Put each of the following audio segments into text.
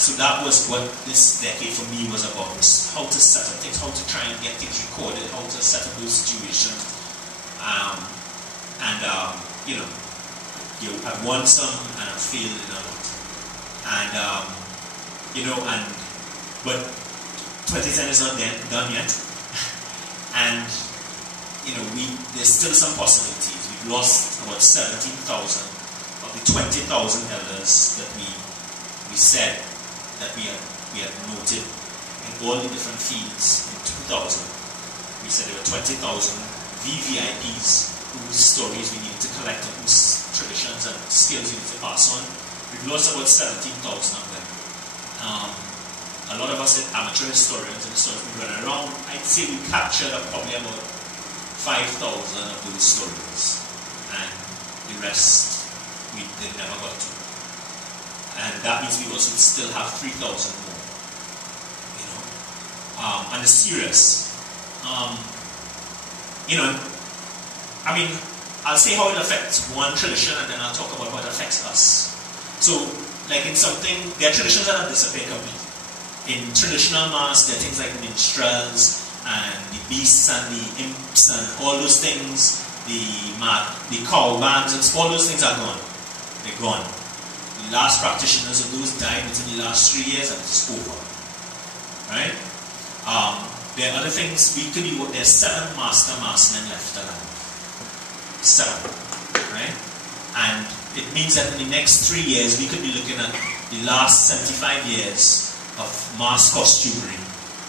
so that was what this decade for me was about, was how to set up things, how to try and get things recorded, how to set up those situations. You know, I've won some and I've failed in a lot. And, you know, but 2010 is not done yet. And, you know, there's still some possibilities. We've lost about 17,000 of the 20,000 elders that we said that we had noted in all the different fields in 2000. We said there were 20,000 VVIPs whose stories we need to collect and whose traditions and skills we need to pass on. We've lost about 17,000 of them. A lot of us are amateur historians and historians we run around. I'd say we captured probably about 5,000 of those stories, and the rest they never got to. And that means we also still have 3,000 more. You know, and it's serious. You know, I mean, I'll say how it affects one tradition, and then I'll talk about how it affects us. So, like in something, there are traditions that have disappeared completely. In traditional mass, there are things like minstrels and the beasts and the imps and all those things, the cow bands, and all those things are gone. They're gone. The last practitioners of those died within the last 3 years, and it's over. Right? There are other things we could do. There's 7 mastermen left alive. 7. Right? And it means that in the next 3 years, we could be looking at the last 75 years of mass costumery,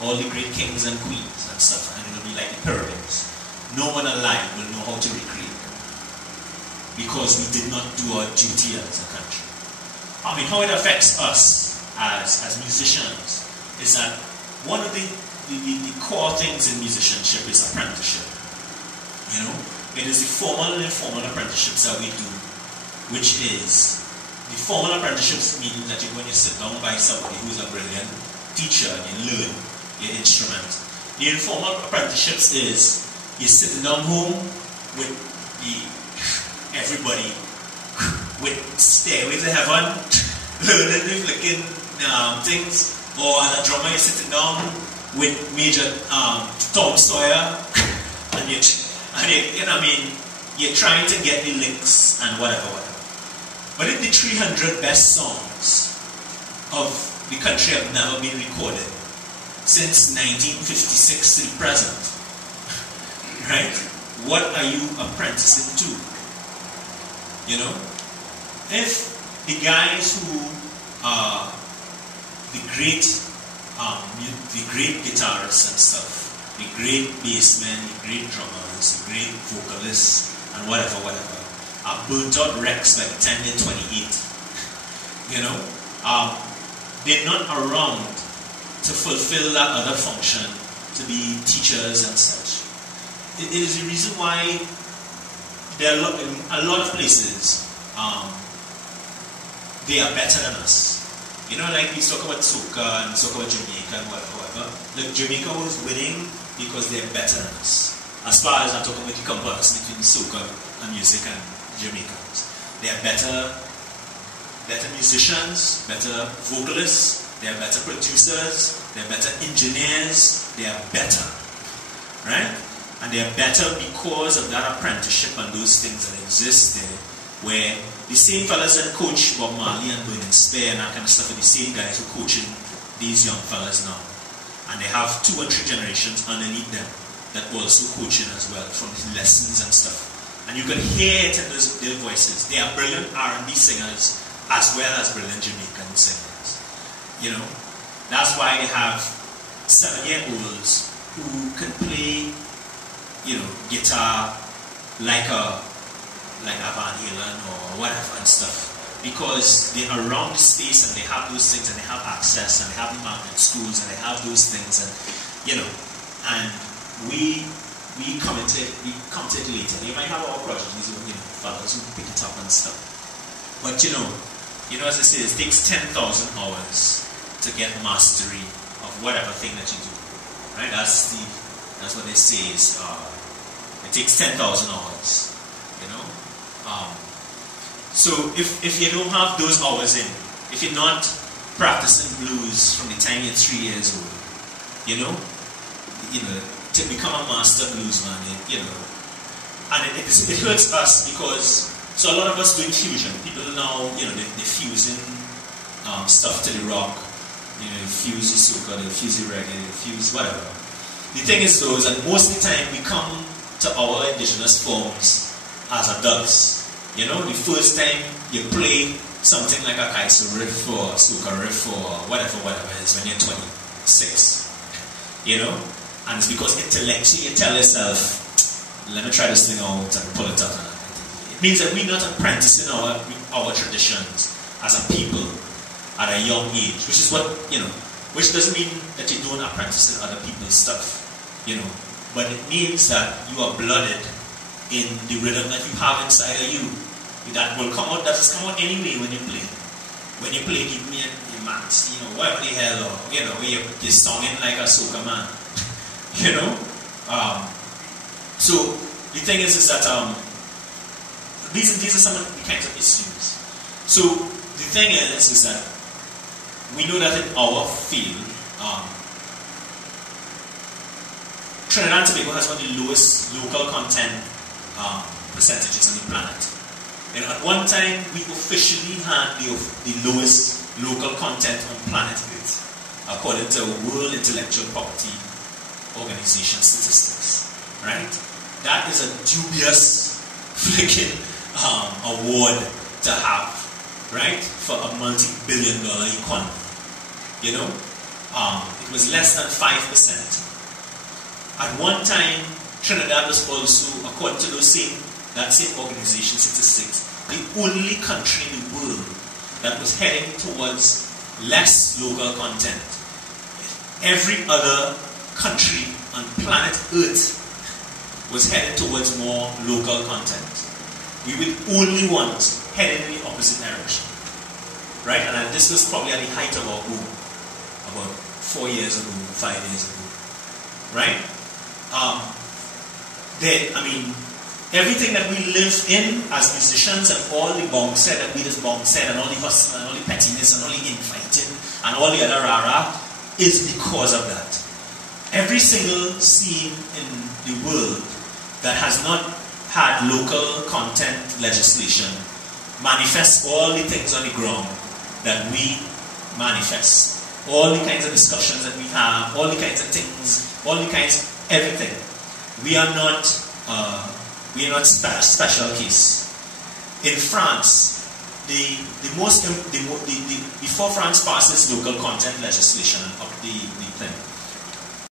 all the great kings and queens and stuff, and it will be like the pyramids. No one alive will know how to recreate them because we did not do our duty as a country. I mean, how it affects us as musicians is that one of the core things in musicianship is apprenticeship. You know, it is the formal and informal apprenticeships that we do, which is the formal apprenticeships, meaning that you're going to sit down by somebody who's a brilliant teacher and you learn your instrument. The informal apprenticeships is you're sitting down home with everybody with Stairway to Heaven, learning the flicking things, or as a drummer you're sitting down with Major Tom Sawyer and you know what I mean, you're trying to get the licks and whatever. But if the 300 best songs of the country have never been recorded since 1956 to the present, right? What are you apprenticing to? You know? If the guys who are the great guitarists and stuff, the great bassmen, the great drummers, the great vocalists, and whatever, are burnt out wrecks by the time they're 28. You know? They're not around to fulfill that other function, to be teachers and such. It is the reason why there are a lot of places they are better than us. You know, like we talk about soca and talk about Jamaica and whatever. Look, Jamaica was winning because they're better than us. As far as I'm talking about the comparison between soca and music and Jamaicans. They are better musicians, better vocalists, they are better producers, they are better engineers, they are better. Right? And they are better because of that apprenticeship and those things that exist there, where the same fellas that coach Bob Marley and Burning Spear and that kind of stuff are the same guys who are coaching these young fellas now. And they have 2 or 3 generations underneath them that also coaching as well from the lessons and stuff. And you can hear it in their voices. They are brilliant R&B singers as well as brilliant Jamaican singers. You know, that's why they have 7-year-olds who can play, you know, guitar like a Van Halen or whatever and stuff. Because they're around the space and they have those things and they have access and they have the magnet schools and they have those things and, you know, and we come to it later. They might have our projects, you know, fellows who pick it up and stuff. But you know, as I say, it takes 10,000 hours to get mastery of whatever thing that you do. Right? That's what they say is it takes 10,000 hours. You know? So if you don't have those hours in, if you're not practicing blues from the time you're 3 years old. You know, to become a master bluesman, and it hurts us because, so a lot of us doing fusion. People now, they're fusing stuff to the rock, fuse the soca, they fuse the reggae, they fuse whatever. The thing is though, is that most of the time we come to our indigenous forms as adults. The first time you play something like a Kaiser riff or a soca riff or whatever is when you're 26. And it's because intellectually you tell yourself, let me try this thing out and pull it out. It means that we're not apprenticing our traditions as a people at a young age, which is what, which doesn't mean that you don't apprentice in other people's stuff, but it means that you are blooded in the rhythm that you have inside of you. That will come out, that has come out anyway when you play. When you play, give me a max, whatever the hell, or, you're songing like a soca man. So the thing is that these are some of the kinds of issues. So the thing is that we know that in our field, Trinidad and Tobago has one of the lowest local content percentages on the planet. And at one time, we officially had the lowest local content on planet Earth, according to World Intellectual Property Organization statistics. Right? That is a dubious freaking award to have, right? For a multi-billion-dollar economy. It was less than 5%. At one time, Trinidad was also, according to that same organization statistics, the only country in the world that was heading towards less local content. Every other country on planet Earth was headed towards more local content. We would only want headed in the opposite direction. Right? And this was probably at the height of our boom, about 4 years ago, 5 years ago. Right? Everything that we live in as musicians and all the bong set that we just bong set and all the hustle and all the pettiness and all the infighting and all the other rara is because of that. Every single scene in the world that has not had local content legislation manifests all the things on the ground that we manifest. All the kinds of discussions that we have, all the kinds of things, all the kinds, everything. We are not special case. In France, before France passed its local content legislation, the